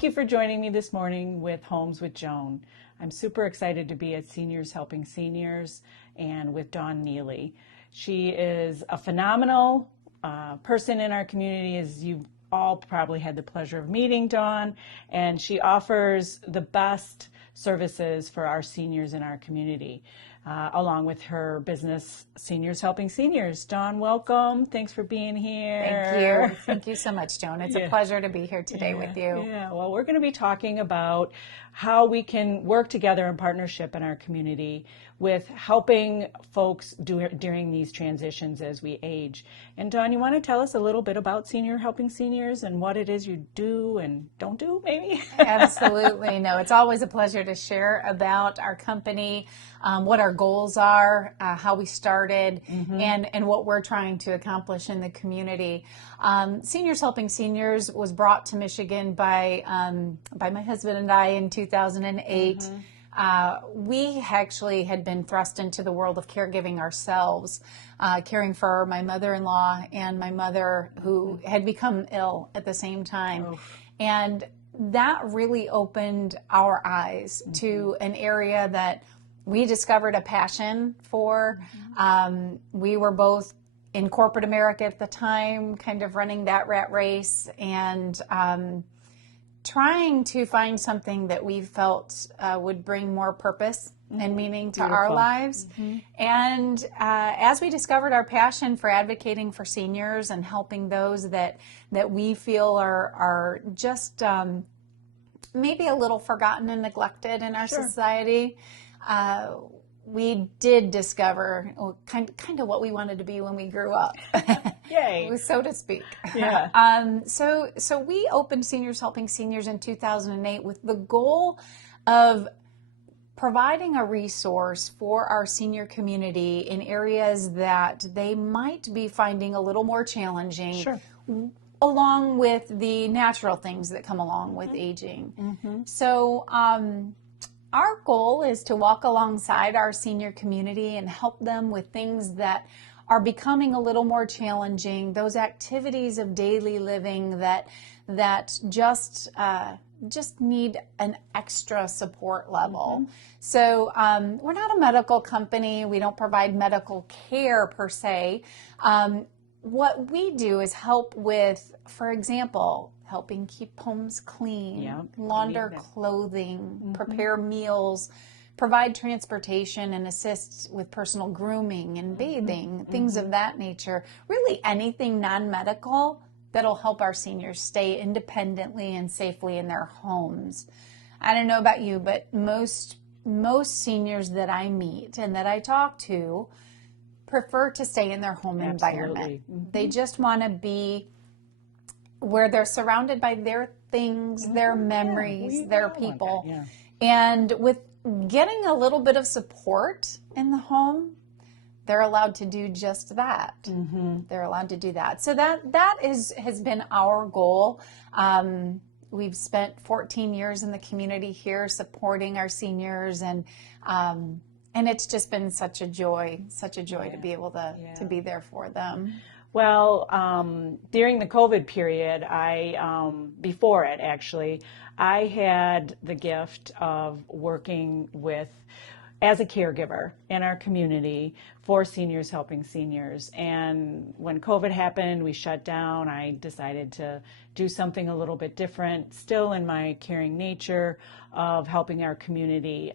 Thank you for joining me this morning with Homes with Joan. I'm super excited to be at Seniors Helping Seniors and with Dawn Neely. She is a phenomenal person in our community, as you've all probably had the pleasure of meeting Dawn, and she offers the best services for our seniors in our community, along with her business, Seniors Helping Seniors. Dawn, welcome. Thanks for being here. Thank you. Thank you so much, Joan. It's a pleasure to be here today with you. Yeah, well, we're going to be talking about how we can work together in partnership in our community with helping folks during these transitions as we age. And Dawn, you want to tell us a little bit about Senior Helping Seniors and what it is you do and don't do, maybe? Absolutely. No, it's always a pleasure to share about our company, what our goals are, how we started, and what we're trying to accomplish in the community. Seniors Helping Seniors was brought to Michigan by my husband and I in 2008. We actually had been thrust into the world of caregiving ourselves, caring for my mother-in-law and my mother, who had become ill at the same time. And that really opened our eyes to an area that we discovered a passion for. We were both in corporate America at the time, kind of running that rat race, and trying to find something that we felt would bring more purpose and meaning to our lives. And as we discovered our passion for advocating for seniors and helping those that we feel are just maybe a little forgotten and neglected in our society, we did discover kind of what we wanted to be when we grew up. Yay. So to speak. Yeah. So we opened Seniors Helping Seniors in 2008 with the goal of providing a resource for our senior community in areas that they might be finding a little more challenging, along with the natural things that come along with aging. So our goal is to walk alongside our senior community and help them with things that are becoming a little more challenging, those activities of daily living that just need an extra support level. So we're not a medical company. We don't provide medical care per se. What we do is help with, for example, helping keep homes clean, launder clothing, prepare meals, provide transportation, and assist with personal grooming and bathing, things of that nature. Really anything non-medical that'll help our seniors stay independently and safely in their homes. I don't know about you, but most seniors that I meet and that I talk to prefer to stay in their home environment. They just want to be where they're surrounded by their things, their memories, their people. And with getting a little bit of support in the home, they're allowed to do just that. They're allowed to do that. So that has been our goal. We've spent 14 years in the community here supporting our seniors, and it's just been such a joy to be able to be there for them. Well, during the COVID period, before it actually, I had the gift of working as a caregiver in our community for Seniors Helping Seniors. And when COVID happened, we shut down. I decided to do something a little bit different, still in my caring nature of helping our community,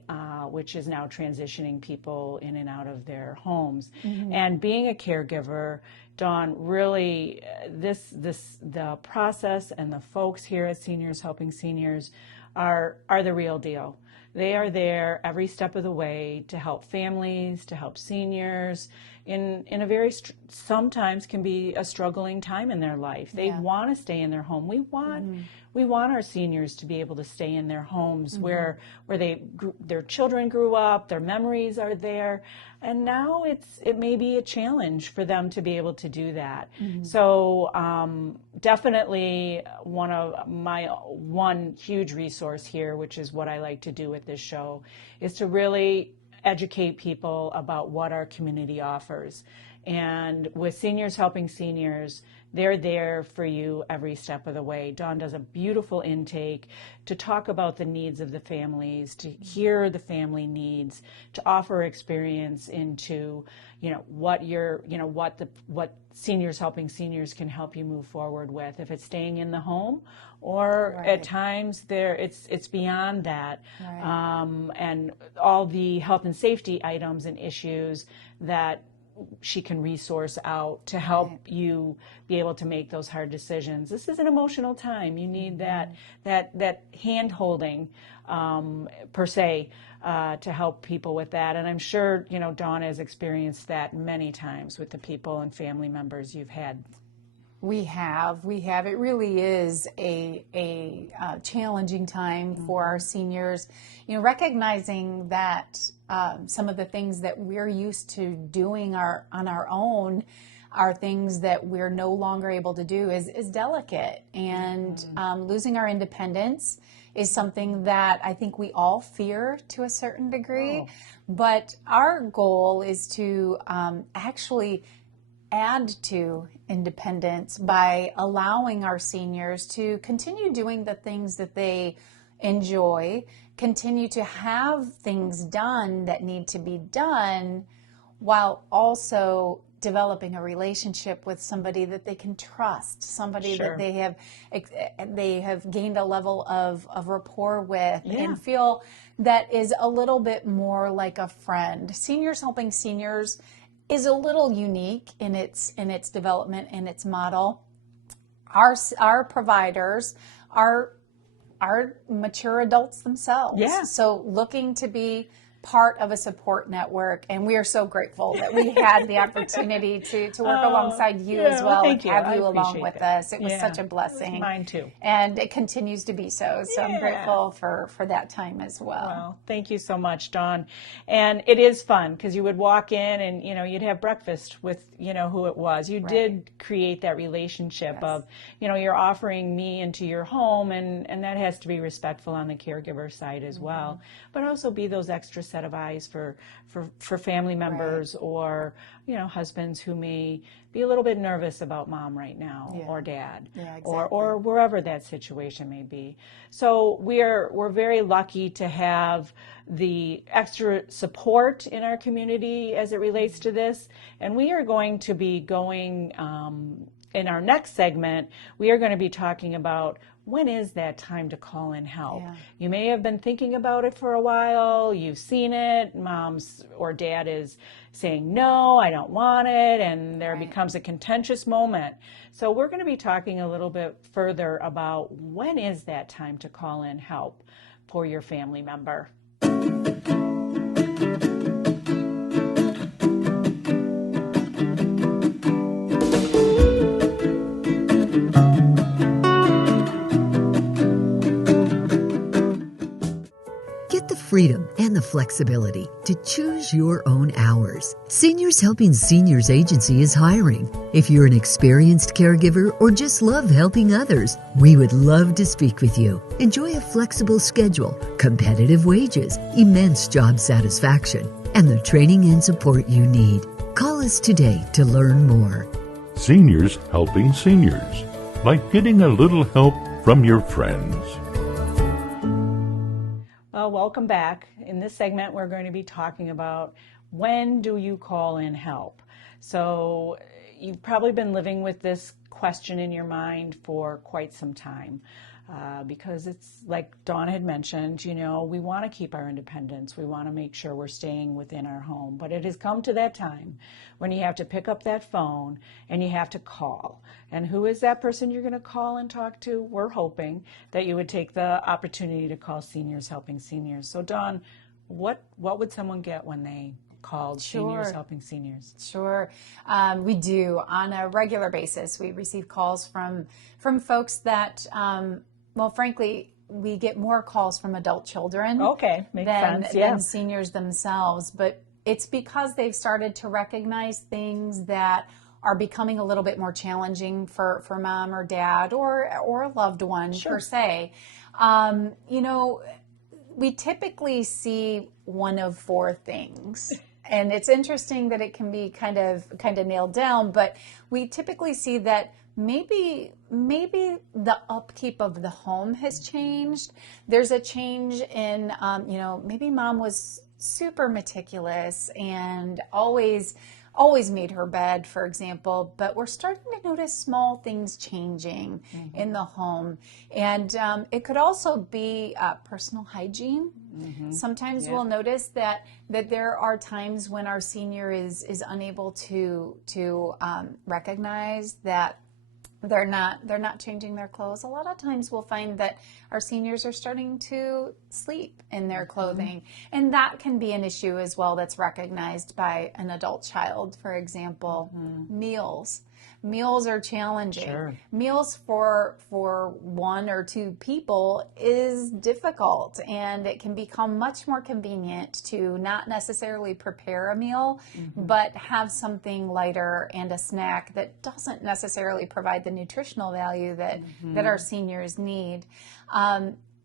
which is now transitioning people in and out of their homes. And being a caregiver, Dawn, really, the process and the folks here at Seniors Helping Seniors are the real deal. They are there every step of the way to help families, to help seniors in a very, sometimes can be a struggling time in their life. They want to stay in their home. We want our seniors to be able to stay in their homes where their children grew up, their memories are there, and now it may be a challenge for them to be able to do that. So definitely one huge resource here, which is what I like to do with this show, is to really educate people about what our community offers. And with Seniors Helping Seniors, they're there for you every step of the way. Dawn does a beautiful intake to talk about the needs of the families, to hear the family needs, to offer experience into, what Seniors Helping Seniors can help you move forward with. If it's staying in the home, or at times it's beyond that, and all the health and safety items and issues that she can resource out to help you be able to make those hard decisions. This is an emotional time. You need that hand holding, per se, to help people with that. And I'm sure, Dawn has experienced that many times with the people and family members you've had. We have. It really is a challenging time for our seniors. Recognizing that some of the things that we're used to doing on our own are things that we're no longer able to do is delicate. And losing our independence is something that I think we all fear to a certain degree. But our goal is to actually add to independence by allowing our seniors to continue doing the things that they enjoy, continue to have things done that need to be done, while also developing a relationship with somebody that they can trust, somebody that they have gained a level of rapport with and feel that is a little bit more like a friend. Seniors Helping Seniors is a little unique in its development and its model. Our providers are mature adults themselves. So looking to be part of a support network, and we are so grateful that we had the opportunity to work alongside you as well, and have you along with us. It was such a blessing. Mine too. And it continues to be so. So I'm grateful for that time as well. Well, thank you so much, Dawn. And it is fun because you would walk in and, you'd have breakfast with, who it was. You did create that relationship of, you're offering me into your home, and that has to be respectful on the caregiver side as well, but also be those extra set of eyes for family members or husbands who may be a little bit nervous about mom right now, or dad, or wherever that situation may be. So we're very lucky to have the extra support in our community as it relates to this, and we are going to be going in our next segment. We are going to be talking about when is that time to call in help. You may have been thinking about it for a while. You've seen it. Mom's or dad is saying, no, I don't want it. And there becomes a contentious moment. So we're going to be talking a little bit further about when is that time to call in help for your family member. Freedom and the flexibility to choose your own hours. Seniors Helping Seniors Agency is hiring. If you're an experienced caregiver or just love helping others, we would love to speak with you. Enjoy a flexible schedule, competitive wages, immense job satisfaction, and the training and support you need. Call us today to learn more. Seniors Helping Seniors, like getting a little help from your friends. Well, welcome back. In this segment, we're going to be talking about when do you call in help? So you've probably been living with this question in your mind for quite some time. Because it's like Dawn had mentioned, we want to keep our independence. We want to make sure we're staying within our home. But it has come to that time when you have to pick up that phone and you have to call. And who is that person you're going to call and talk to? We're hoping that you would take the opportunity to call Seniors Helping Seniors. So Dawn, what would someone get when they called Seniors Helping Seniors? Sure. We do. On a regular basis, we receive calls from folks that, frankly, we get more calls from adult children than seniors themselves. But it's because they've started to recognize things that are becoming a little bit more challenging for mom or dad or a loved one per se. We typically see one of four things and it's interesting that it can be kind of nailed down, but we typically see that maybe the upkeep of the home has changed. There's a change in, maybe mom was super meticulous and always made her bed, for example, but we're starting to notice small things changing in the home. And it could also be personal hygiene. Sometimes we'll notice that there are times when our senior is unable to recognize that they're not changing their clothes. A lot of times we'll find that our seniors are starting to sleep in their clothing, and that can be an issue as well that's recognized by an adult child. For example, meals are challenging. Sure. Meals for one or two people is difficult, and it can become much more convenient to not necessarily prepare a meal, but have something lighter and a snack that doesn't necessarily provide the nutritional value that our seniors need.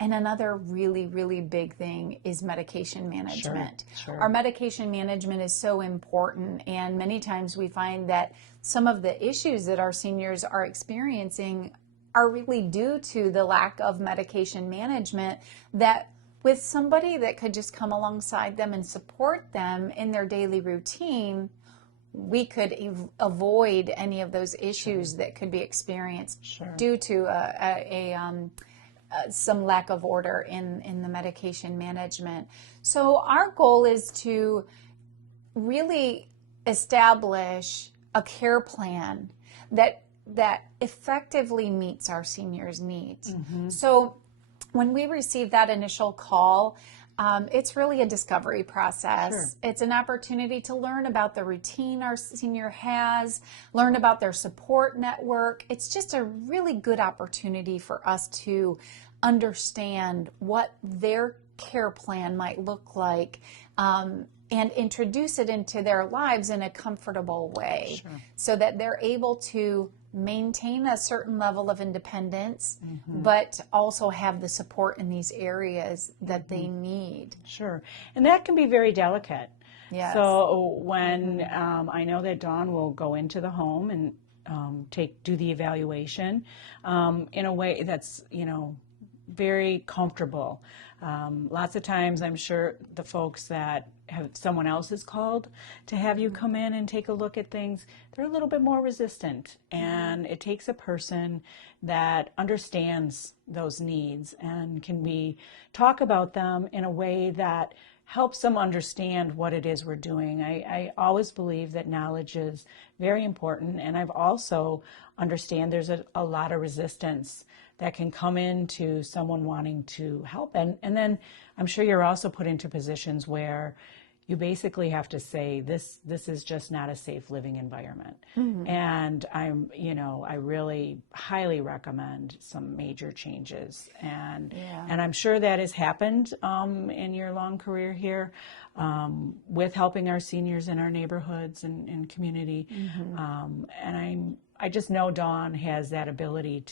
And another really, really big thing is medication management. Sure. Our medication management is so important, and many times we find that some of the issues that our seniors are experiencing are really due to the lack of medication management, that with somebody that could just come alongside them and support them in their daily routine, we could avoid any of those issues that could be experienced due to some lack of order in the medication management. So our goal is to really establish a care plan that effectively meets our seniors' needs. So when we receive that initial call, it's really a discovery process. It's an opportunity to learn about the routine our senior has, learn about their support network. It's just a really good opportunity for us to understand what their care plan might look like, and introduce it into their lives in a comfortable way, so that they're able to maintain a certain level of independence, but also have the support in these areas that they need. Sure. And that can be very delicate. Yes. So when I know that Dawn will go into the home and do the evaluation in a way that's, very comfortable. Lots of times I'm sure the folks that have someone else is called to have you come in and take a look at things, they're a little bit more resistant, and it takes a person that understands those needs and can talk about them in a way that helps them understand what it is we're doing. I always believe that knowledge is very important, and I've also understand there's a lot of resistance that can come into someone wanting to help. And then I'm sure you're also put into positions where you basically have to say, this is just not a safe living environment. And I really highly recommend some major changes. And I'm sure that has happened in your long career here with helping our seniors in our neighborhoods and community. And I just know Dawn has that ability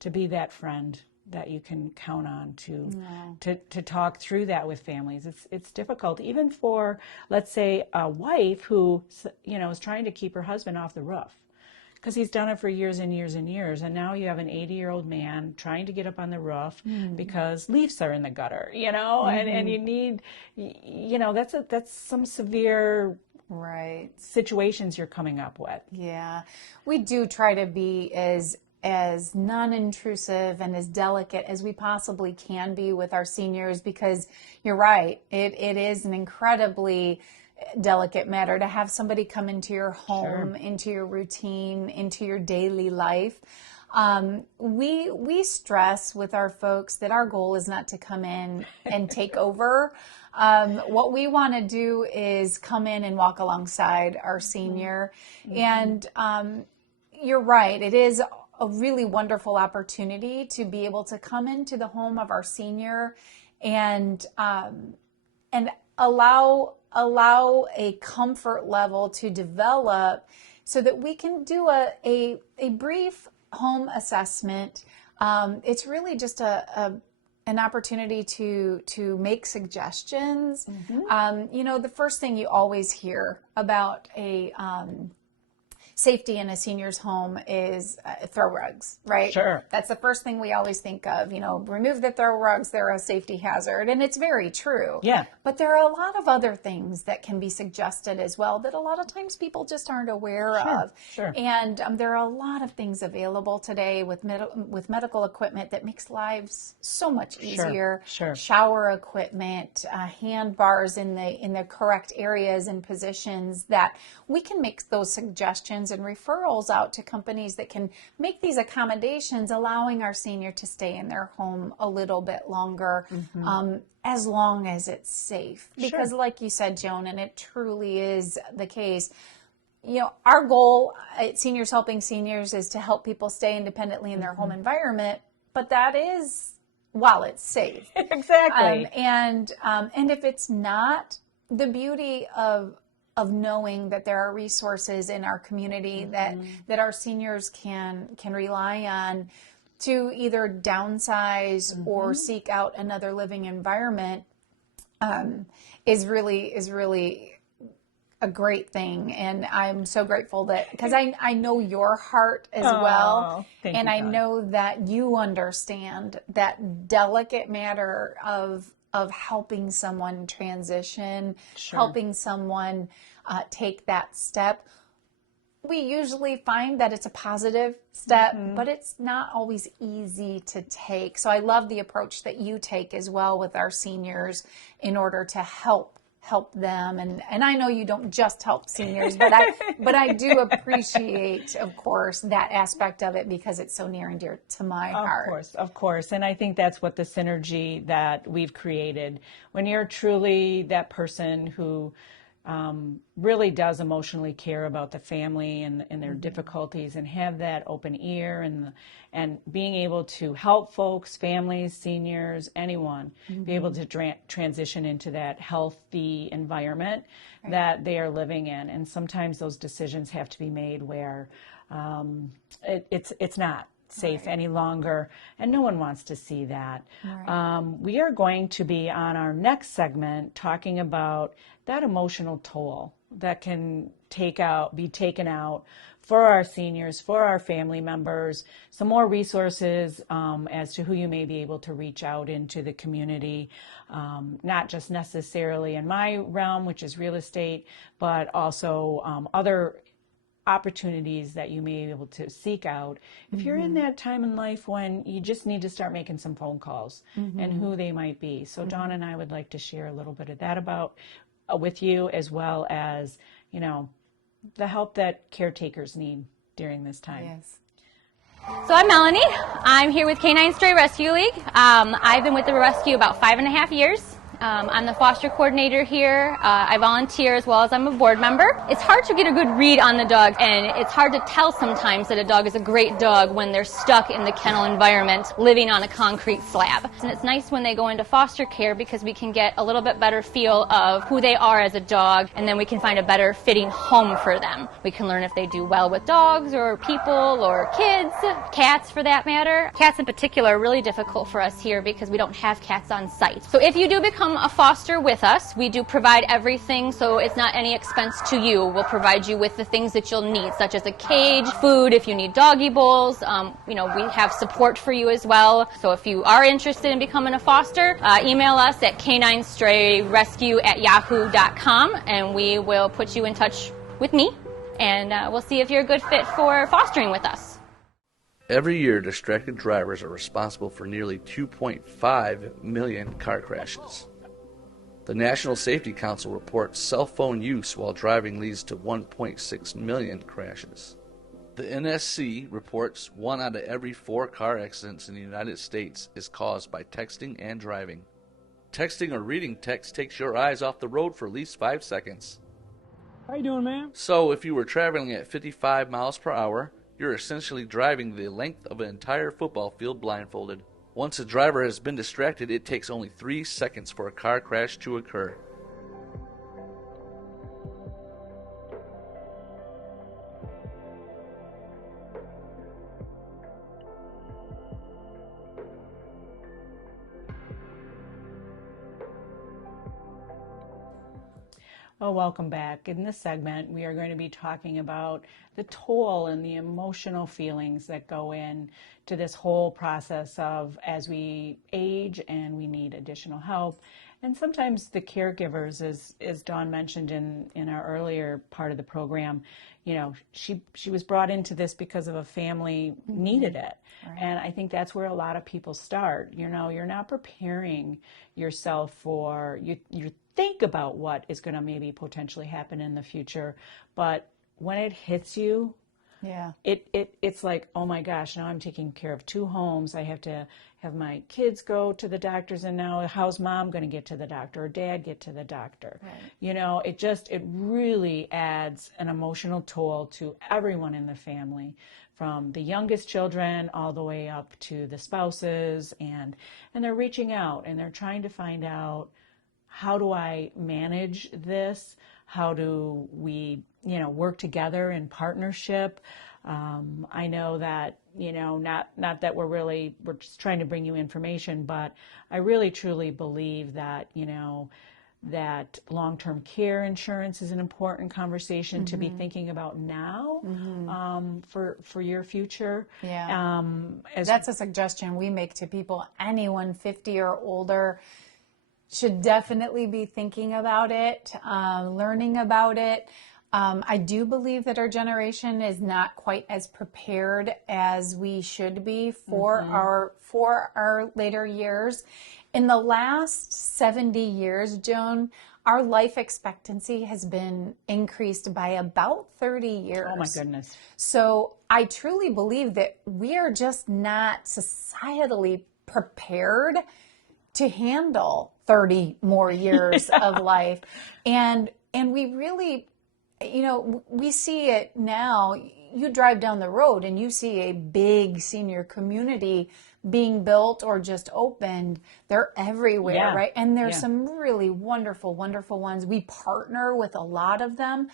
to be that friend that you can count on to talk through that with families. It's difficult, even for, let's say, a wife who is trying to keep her husband off the roof because he's done it for years and years and years, and now you have an 80-year-old man trying to get up on the roof because leaves are in the gutter, and you need, that's some severe situations you're coming up with. Yeah, we do try to be as non-intrusive and as delicate as we possibly can be with our seniors, because you're right, it is an incredibly delicate matter to have somebody come into your home, into your routine, into your daily life. We stress with our folks that our goal is not to come in and take over. What we want to do is come in and walk alongside our senior. And you're right, it is a really wonderful opportunity to be able to come into the home of our senior and allow a comfort level to develop, so that we can do a brief home assessment. It's really just a an opportunity to make suggestions. The first thing you always hear about a safety in a senior's home is throw rugs, right? Sure. That's the first thing we always think of. Remove the throw rugs, they're a safety hazard. And it's very true. Yeah. But there are a lot of other things that can be suggested as well that a lot of times people just aren't aware of. Sure. And there are a lot of things available today with medical equipment that makes lives so much easier. Sure. Shower equipment, hand bars in the correct areas and positions that we can make those suggestions and referrals out to companies that can make these accommodations, allowing our senior to stay in their home a little bit longer, as long as it's safe. Because like you said, Joan, and it truly is the case, our goal at Seniors Helping Seniors is to help people stay independently in their home environment, but that is while it's safe. Exactly. And if it's not, the beauty of knowing that there are resources in our community that our seniors can rely on to either downsize or seek out another living environment is really a great thing. And I'm so grateful that, because I know your heart as well. And I know that you understand that delicate matter of helping someone transition, helping someone take that step. We usually find that it's a positive step, but it's not always easy to take. So I love the approach that you take as well with our seniors in order to help them. And I know you don't just help seniors, but I do appreciate, of course, that aspect of it because it's so near and dear to my heart. Of course. And I think that's what the synergy that we've created. When you're truly that person who really does emotionally care about the family and their difficulties, and have that open ear and being able to help folks, families, seniors, anyone be able to transition into that healthy environment that they are living in. And sometimes those decisions have to be made where it's not safe any longer, and no one wants to see that. We are going to be on our next segment talking about that emotional toll that can be taken out for our seniors, for our family members, some more resources as to who you may be able to reach out into the community, not just necessarily in my realm, which is real estate, but also other opportunities that you may be able to seek out if you're in that time in life when you just need to start making some phone calls and who they might be. So Dawn and I would like to share a little bit of that with you, as well as, the help that caretakers need during this time. Yes. So I'm Melanie. I'm here with Canine Stray Rescue League. I've been with the rescue about 5.5 years. I'm the foster coordinator here. I volunteer as well as I'm a board member. It's hard to get a good read on the dog, and it's hard to tell sometimes that a dog is a great dog when they're stuck in the kennel environment living on a concrete slab. And it's nice when they go into foster care because we can get a little bit better feel of who they are as a dog, and then we can find a better fitting home for them. We can learn if they do well with dogs or people or kids, cats for that matter. Cats in particular are really difficult for us here because we don't have cats on site. So if you do become a foster with us, we do provide everything, so it's not any expense to you. We'll provide you with the things that you'll need, such as a cage, food if you need doggy bowls. We have support for you as well. So if you are interested in becoming a foster, email us at caninestrayrescue@yahoo.com, and we will put you in touch with me, and we'll see if you're a good fit for fostering with us. Every year, distracted drivers are responsible for nearly 2.5 million car crashes. The National Safety Council reports cell phone use while driving leads to 1.6 million crashes. The NSC reports 1 out of every 4 car accidents in the United States is caused by texting and driving. Texting or reading text takes your eyes off the road for at least 5 seconds. How you doing, ma'am? So if you were traveling at 55 miles per hour, you're essentially driving the length of an entire football field blindfolded. Once a driver has been distracted, it takes only 3 seconds for a car crash to occur. Oh, welcome back. In this segment, we are going to be talking about the toll and the emotional feelings that go in to this whole process of as we age and we need additional help. And sometimes the caregivers, as Dawn mentioned in our earlier part of the program, she was brought into this because of a family needed it. Right. And I think that's where a lot of people start. You're not preparing yourself for, you think about what is going to maybe potentially happen in the future, but when it hits you, it's like, oh my gosh, now I'm taking care of 2 homes. I have to have my kids go to the doctors, and now how's mom going to get to the doctor or dad get to the doctor? Right. It really adds an emotional toll to everyone in the family, from the youngest children all the way up to the spouses, and they're reaching out and they're trying to find out, how do I manage this? How do we, work together in partnership? I know that, not that we're just trying to bring you information, but I really truly believe that, that long-term care insurance is an important conversation to be thinking about now, for your future. Yeah. That's a suggestion we make to people. Anyone 50 or older should definitely be thinking about it, learning about it. I do believe that our generation is not quite as prepared as we should be for our later years. In the last 70 years, Joan, our life expectancy has been increased by about 30 years. Oh my goodness. So I truly believe that we are just not societally prepared to handle 30 more years of life. And we really, we see it now. You drive down the road and you see a big senior community being built or just opened. They're everywhere, right? And there's some really wonderful, wonderful ones. We partner with a lot of them.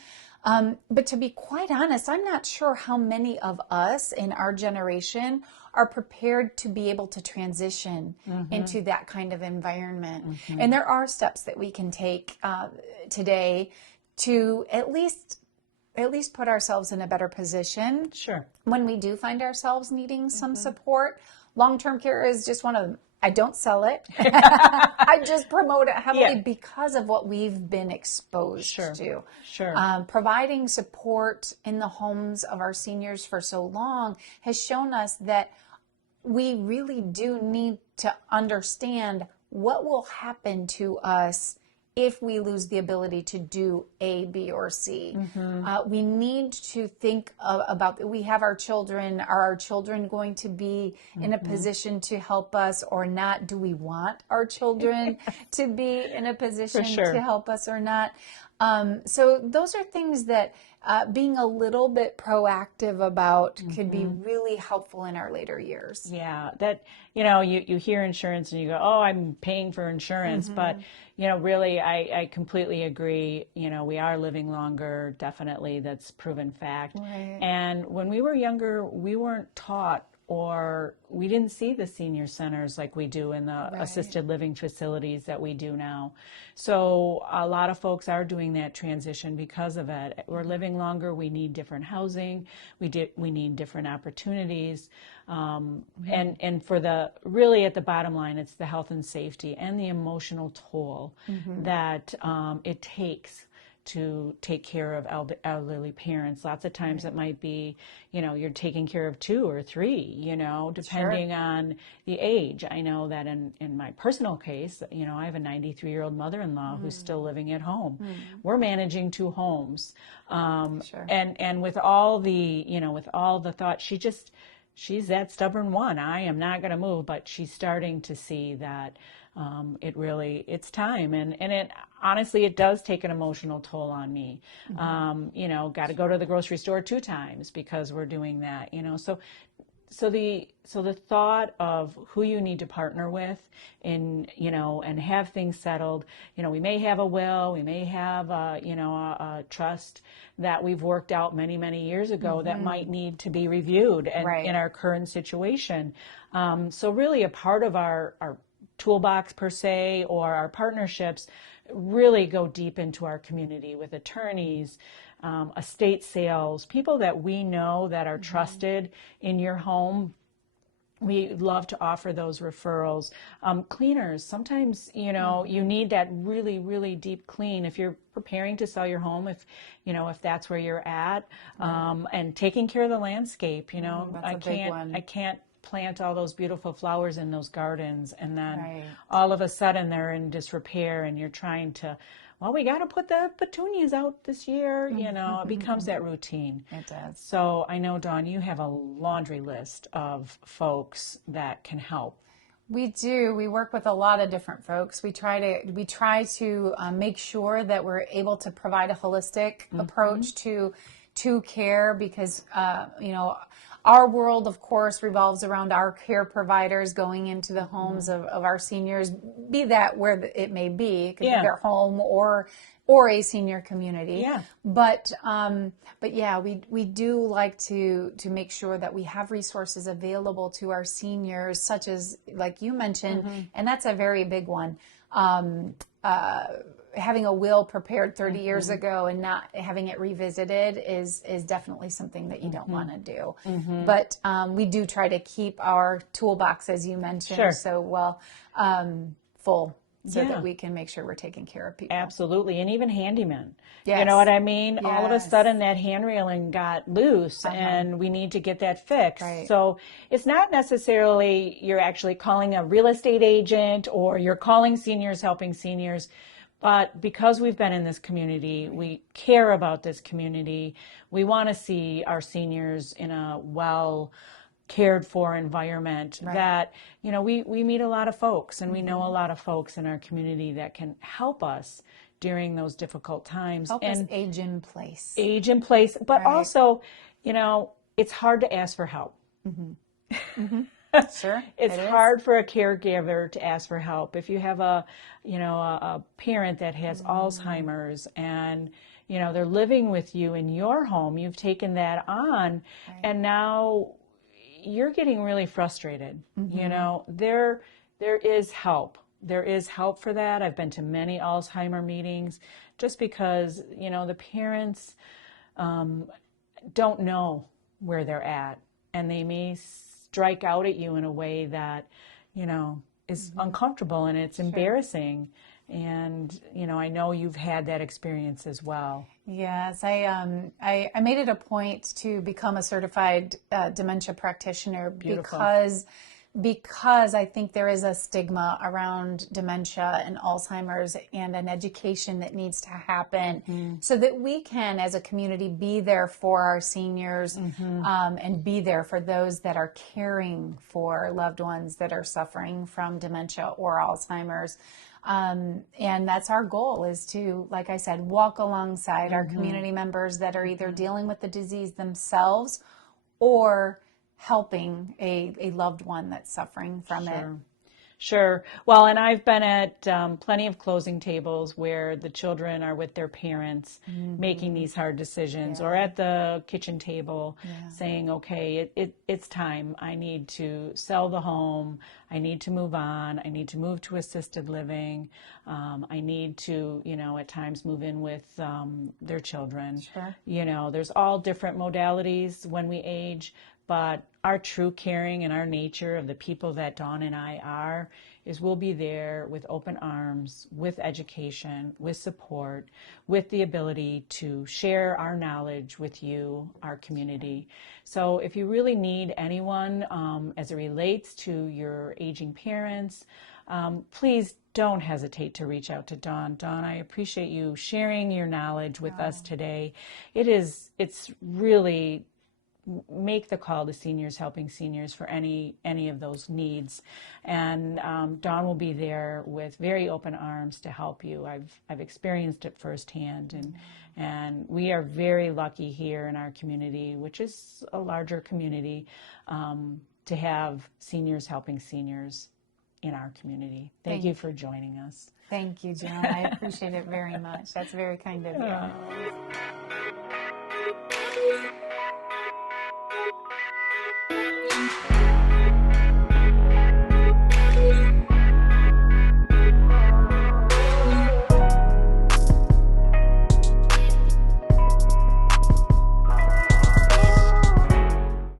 But to be quite honest, I'm not sure how many of us in our generation are prepared to be able to transition into that kind of environment. And there are steps that we can take today to at least put ourselves in a better position. Sure. When we do find ourselves needing some support. Long-term care is just one of them. I don't sell it. I just promote it heavily because of what we've been exposed to. Sure. Providing support in the homes of our seniors for so long has shown us that we really do need to understand what will happen to us if we lose the ability to do A, B, or C. We need to think about, we have our children. Are our children going to be in a position to help us or not? Do we want our children to be in a position to help us or not? So those are things that being a little bit proactive about could be really helpful in our later years. Yeah, that, you hear insurance and you go, oh, I'm paying for insurance. But, really, I completely agree. We are living longer. Definitely. That's proven fact. Right. And when we were younger, we weren't taught, or we didn't see the senior centers like we do in the assisted living facilities that we do now. So a lot of folks are doing that transition because of it. We're living longer. We need different housing. We need different opportunities. And for really at the bottom line, it's the health and safety and the emotional toll that it takes to take care of elderly parents. Lots of times it might be, you're taking care of 2 or 3, depending on the age. I know that in my personal case, I have a 93-year-old mother-in-law who's still living at home. We're managing 2 homes. And with all the thought, she's that stubborn one. I am not going to move, but she's starting to see that it's time. And it honestly, it does take an emotional toll on me. Got to go to the grocery store 2 times because we're doing that, So the thought of who you need to partner with and have things settled, we may have a will, we may have a trust that we've worked out many, many years ago that might need to be reviewed in our current situation. So really a part of our toolbox per se, or our partnerships, really go deep into our community with attorneys, estate sales, people that we know that are trusted in your home. We love to offer those referrals. Cleaners, sometimes, you know, you need that really, really deep clean. If you're preparing to sell your home, if that's where you're at, and taking care of the landscape, you know, That's a big one. I can't plant all those beautiful flowers in those gardens and then Right. all of a sudden they're in disrepair and you're trying to, well, we got to put the petunias out this year, you know, it becomes that routine. It does. So I know, Dawn, you have a laundry list of folks that can help. We do. We work with a lot of different folks. We try to make sure that we're able to provide a holistic approach to care, because you know, our world, of course, revolves around our care providers going into the homes of our seniors, be that where it may be. It could be their home or a senior community. Yeah. But yeah, we do like to make sure that we have resources available to our seniors, such as, like you mentioned, and that's a very big one. Having a will prepared 30 years ago and not having it revisited is definitely something that you don't want to do. But we do try to keep our toolbox, as you mentioned, so full, so that we can make sure we're taking care of people. Absolutely. And even handymen. Yes. You know what I mean? All of a Yes. sudden that hand railing got loose and we need to get that fixed. Right. So it's not necessarily you're actually calling a real estate agent or you're calling Seniors Helping Seniors. But because we've been in this community, we care about this community. We want to see our seniors in a well cared for environment. That, you know, we meet a lot of folks and we know a lot of folks in our community that can help us during those difficult times. Help us age in place. Age in place. But also, you know, it's hard to ask for help. Sure. It's hard for a caregiver to ask for help. If you have a parent that has Alzheimer's and, you know, they're living with you in your home, you've taken that on, and now you're getting really frustrated. You know, there is help. There is help for that. I've been to many Alzheimer meetings just because, you know, the parents don't know where they're at, and they may strike out at you in a way that, you know, is uncomfortable and it's embarrassing. And, you know, I know you've had that experience as well. Yes, I made it a point to become a certified dementia practitioner because I think there is a stigma around dementia and Alzheimer's, and an education that needs to happen so that we can, as a community, be there for our seniors and be there for those that are caring for loved ones that are suffering from dementia or Alzheimer's. And that's our goal, is to, like I said, walk alongside our community members that are either dealing with the disease themselves or helping a loved one that's suffering from it. Sure. Well, and I've been at plenty of closing tables where the children are with their parents making these hard decisions, or at the kitchen table saying, okay, it's time. I need to sell the home. I need to move on. I need to move to assisted living. I need to, you know, at times move in with their children. Sure. You know, there's all different modalities when we age. But our true caring and our nature of the people that Dawn and I are is we'll be there with open arms, with education, with support, with the ability to share our knowledge with you, our community. So if you really need anyone as it relates to your aging parents, please don't hesitate to reach out to Dawn. Dawn, I appreciate you sharing your knowledge with us today. It's really, make the call to Seniors Helping Seniors for any of those needs, and Dawn will be there with very open arms to help you. I've experienced it firsthand, and we are very lucky here in our community, which is a larger community, to have Seniors Helping Seniors in our community. Thank you for joining us. Thank you, Joan. I appreciate it very much. That's very kind of you.